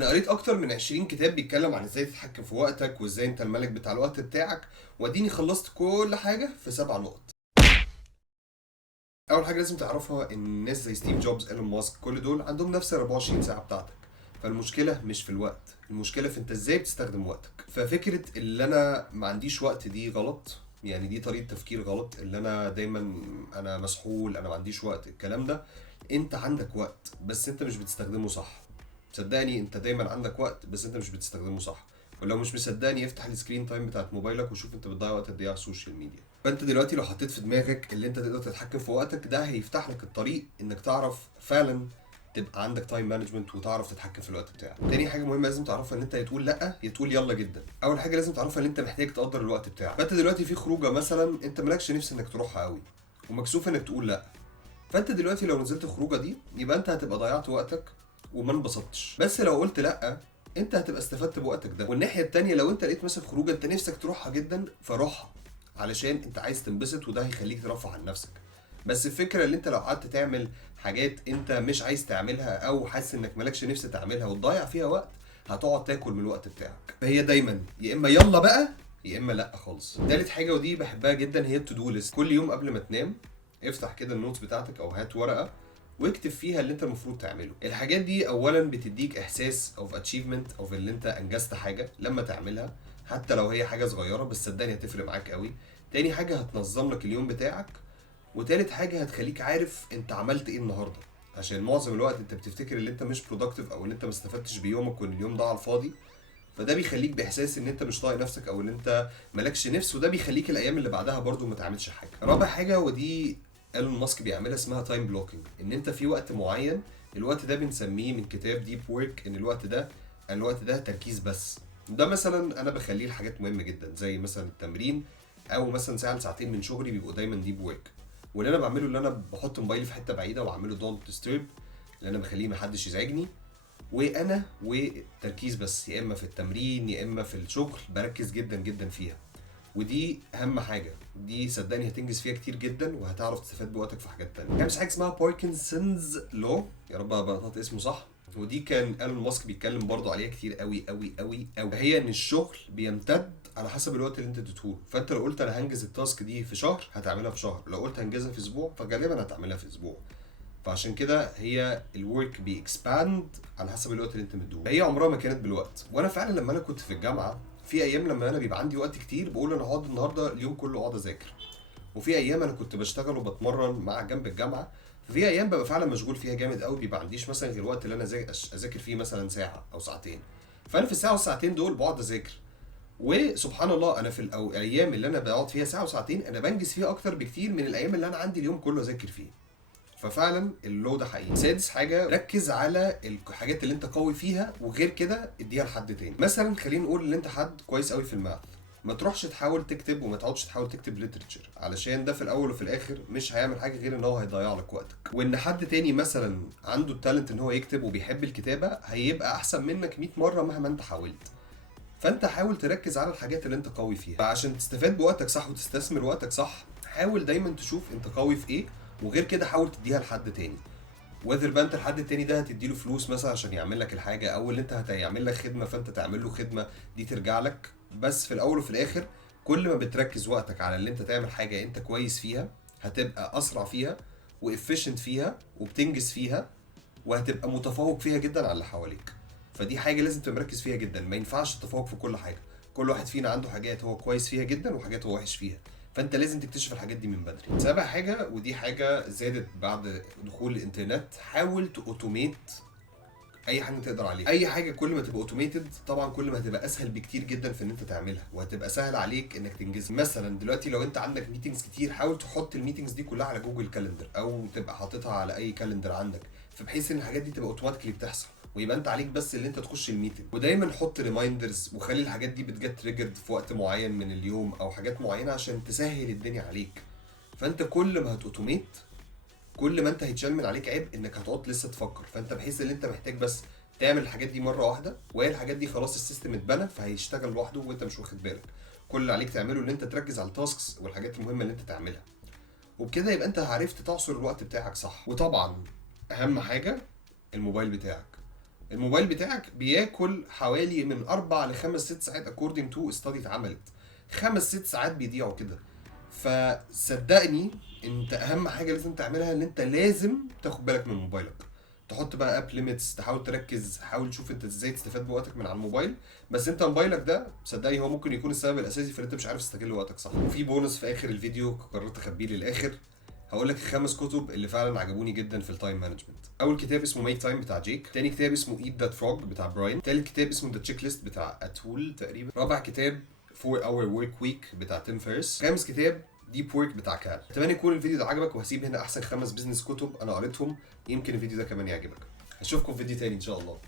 انا قريت اكتر من 20 كتاب بيتكلم عن ازاي تتحكم في وقتك وازاي انت الملك بتاع الوقت بتاعك، واديني خلصت كل حاجه في 7 نقط. اول حاجه لازم تعرفها ان الناس زي ستيف جوبز، ايلون ماسك، كل دول عندهم نفس ال 24 ساعه بتاعتك. فالمشكله مش في الوقت، المشكله في انت ازاي بتستخدم وقتك. ففكره اللي انا ما عنديش وقت دي غلط، يعني دي طريقه تفكير غلط. اللي انا دايما انا مسحول، انا ما عنديش وقت، الكلام ده. انت عندك وقت بس انت مش بتستخدمه صح. صدقني انت دايما عندك وقت بس انت مش بتستخدمه صح. ولو مش مصدقني افتح السكرين تايم بتاعت موبايلك وشوف انت بتضيع وقت قد ايه على السوشيال ميديا. فانت دلوقتي لو حطيت في دماغك اللي انت تقدر تتحكم في وقتك، ده هيفتح لك الطريق انك تعرف فعلا تبقى عندك تايم مانجمنت وتعرف تتحكم في الوقت بتاعك. تاني حاجه مهمه لازم تعرفها ان انت يا تقول لا يا تقول يلا جدا. اول حاجه لازم تعرفها ان انت محتاج تقدر الوقت بتاعك. فانت دلوقتي في خروجه مثلا انت مالكش نفس انك تروحها قوي ومكسوف انك تقول لا، فانت دلوقتي لو نزلت الخروجه دي يبقى انت هتبقى ضيعت وقتك وما انبسطتش. بس لو قلت لا انت هتبقى استفدت بوقتك ده. والناحيه التانيه لو انت لقيت مثلا خروجه انت نفسك تروحها جدا فروحها، علشان انت عايز تنبسط وده هيخليك ترفع عن نفسك. بس الفكره اللي انت لو قعدت تعمل حاجات انت مش عايز تعملها او حاسس انك مالكش نفس تعملها وتضيع فيها وقت، هتقعد تاكل من الوقت بتاعك. فهي دايما يا اما يلا بقى يا اما لا خالص. تالت حاجه ودي بحبها جدا هي التو دو ليست. كل يوم قبل ما تنام افتح كده النوتس بتاعتك او هات ورقه واكتب فيها اللي انت المفروض تعمله. الحاجات دي اولا بتديك احساس اوف اتشيفمنت او اللي انت انجزت حاجه لما تعملها، حتى لو هي حاجه صغيره بس صدقني هتفرق معاك قوي. تاني حاجه هتنظم لك اليوم بتاعك. وتالت حاجه هتخليك عارف انت عملت ايه النهارده، عشان معظم الوقت انت بتفتكر ان انت مش برودكتيف او ان انت ما استفدتش بيومك وان اليوم ده على الفاضي. فده بيخليك باحساس ان انت مش طايق نفسك او ان انت مالكش نفس، وده بيخليك الايام اللي بعدها برضو ما تعملش حاجه. رابع حاجه ودي ايلون ماسك بيعملها اسمها تايم بلوكينج. ان انت في وقت معين، الوقت ده بنسميه من كتاب ديب وورك ان الوقت ده تركيز بس. ده مثلا انا بخليه لحاجات مهمه جدا زي مثلا التمرين، او مثلا ساعه لساعتين من شغلي بيبقوا دايما ديب وورك. واللي انا بعمله اللي انا بحط موبايلي في حته بعيده واعمله دونت ديسترب، اللي انا بخليه محدش يزعجني. وانا وتركيز بس، يا اما في التمرين يا اما في الشغل بركز جدا جدا فيها. ودي اهم حاجه، دي صدقني هتنجز فيها كتير جدا وهتعرف تستفاد بوقتك في حاجات تانية. كان في حاجه اسمها باركنسونز لو، يا رب ابقى نطقت اسمه صح. ودي كان ايلون ماسك بيتكلم برضو عليها كتير قوي قوي قوي قوي. هي ان الشغل بيمتد على حسب الوقت اللي انت اديتهوله. فانت لو قلت انا هنجز التاسك دي في شهر هتعملها في شهر، لو قلت هنجزها في اسبوع فغالبا هتعملها في اسبوع. فعشان كده هي الورك بيكسباند على حسب الوقت اللي انت مديه. هي عمرها ما كانت بالوقت. وانا فعلا لما انا كنت في الجامعه في ايام لما انا بيبقى عندي وقت كتير بقول انا هقعد النهارده اليوم كله اقعد اذاكر. وفي ايام انا كنت بشتغل وبتمرن مع جنب الجامعه. في ايام ببقى فعلا مشغول فيها جامد قوي، بيبقى عنديش مثلا غير وقت اللي انا اذاكر فيه مثلا ساعه او ساعتين. فانا في الساعه والساعتين دول بقعد اذاكر. وسبحان الله انا في الايام اللي انا بقعد فيها ساعه وساعتين انا بنجز فيها اكتر بكتير من الايام اللي انا عندي اليوم كله اذاكر فيه. ففعلا اللو ده حقيقي. سادس حاجه ركز على الحاجات اللي انت قوي فيها وغير كده اديها لحد تاني. مثلا خلينا نقول ان انت حد كويس قوي في الماث، ما تروحش تحاول تكتب وما تقعدش تحاول تكتب ليترشر، علشان ده في الاول وفي الاخر مش هيعمل حاجه غير ان هو هيضيع لك وقتك. وان حد تاني مثلا عنده التالنت ان هو يكتب وبيحب الكتابه هيبقى احسن منك 100 مره مهما انت حاولت. فانت حاول تركز على الحاجات اللي انت قوي فيها. فعشان تستفاد بوقتك صح وتستثمر وقتك صح حاول دايما تشوف انت قوي في ايه، وغير كده حاول تديها لحد تاني. وذر بقى انت الحد التاني ده هتديله فلوس مثلا عشان يعمل لك الحاجه، او اللي انت هتعمل لك خدمه فانت تعمل له خدمه دي ترجع لك. بس في الاول وفي الاخر كل ما بتركز وقتك على اللي انت تعمل حاجه انت كويس فيها هتبقى اسرع فيها وافيشنت فيها وبتنجز فيها، وهتبقى متفوق فيها جدا على اللي حواليك. فدي حاجه لازم تبقى مركز فيها جدا. ما ينفعش التفوق في كل حاجه. كل واحد فينا عنده حاجات هو كويس فيها جدا وحاجات هو وحش فيها، فانت لازم تكتشف الحاجات دي من بدري. سابع حاجه ودي حاجه زادت بعد دخول الانترنت، حاول تاوتوميت اي حاجه تقدر عليها. اي حاجه كل ما تبقى اوتوميتد طبعا كل ما هتبقى اسهل بكتير جدا في ان انت تعملها وهتبقى سهل عليك انك تنجزها. مثلا دلوقتي لو انت عندك ميتنجز كتير حاول تحط الميتنجز دي كلها على جوجل كالندر او تبقى حاططها على اي كالندر عندك، فبحيث ان الحاجات دي تبقى اوتوماتيكلي بتحصل ويبقى انت عليك بس اللي انت تخش الميتنج. ودايما حط ريمايندرز وخلي الحاجات دي بتجت تريجرد في وقت معين من اليوم او حاجات معينه عشان تسهل الدنيا عليك. فانت كل ما هتوتوميت كل ما انت هيتشال من عليك عيب انك هتقعد لسه تفكر. فانت بحيث ان انت محتاج بس تعمل الحاجات دي مره واحده، وهي الحاجات دي خلاص السيستم اتبنى فهيشتغل لوحده وانت مش واخد بالك. كل اللي عليك تعمله ان انت تركز على التاسكس والحاجات المهمه اللي انت تعملها، وبكده يبقى انت عرفت تعصر الوقت بتاعك صح. وطبعا اهم حاجه الموبايل بتاعك. الموبايل بتاعك بياكل حوالي من 4 ل 5 6 ساعات according to study اتعملت. 5 6 ساعات بيضيعوا كده. فصدقني انت اهم حاجه لازم تعملها ان انت لازم تاخد بالك من موبايلك. تحط بقى اب ليميتس، تحاول تركز، حاول تشوف انت ازاي تستفاد بوقتك من على الموبايل. بس انت موبايلك ده صدقني هو ممكن يكون السبب الاساسي في ان انت مش عارف تستغل وقتك صح. وفي بونص في اخر الفيديو قررت اخبيه للاخر. هقول لك الخمس كتب اللي فعلا عجبوني جدا في التايم مانجمنت. اول كتاب اسمه ميك تايم بتاع جيك، تاني كتاب اسمه ايت ذات فروج بتاع براين، تالت كتاب اسمه ذا تشيك ليست بتاع اتول تقريبا، رابع كتاب 4 اور ورك ويك بتاع تيم فيرس، خامس كتاب ديب وورك بتاع كال. اتمنى يكون الفيديو ده عجبك، وهسيب هنا احسن 5 بزنس كتب انا قريتهم، يمكن الفيديو ده كمان يعجبك. اشوفكم في فيديو تاني ان شاء الله.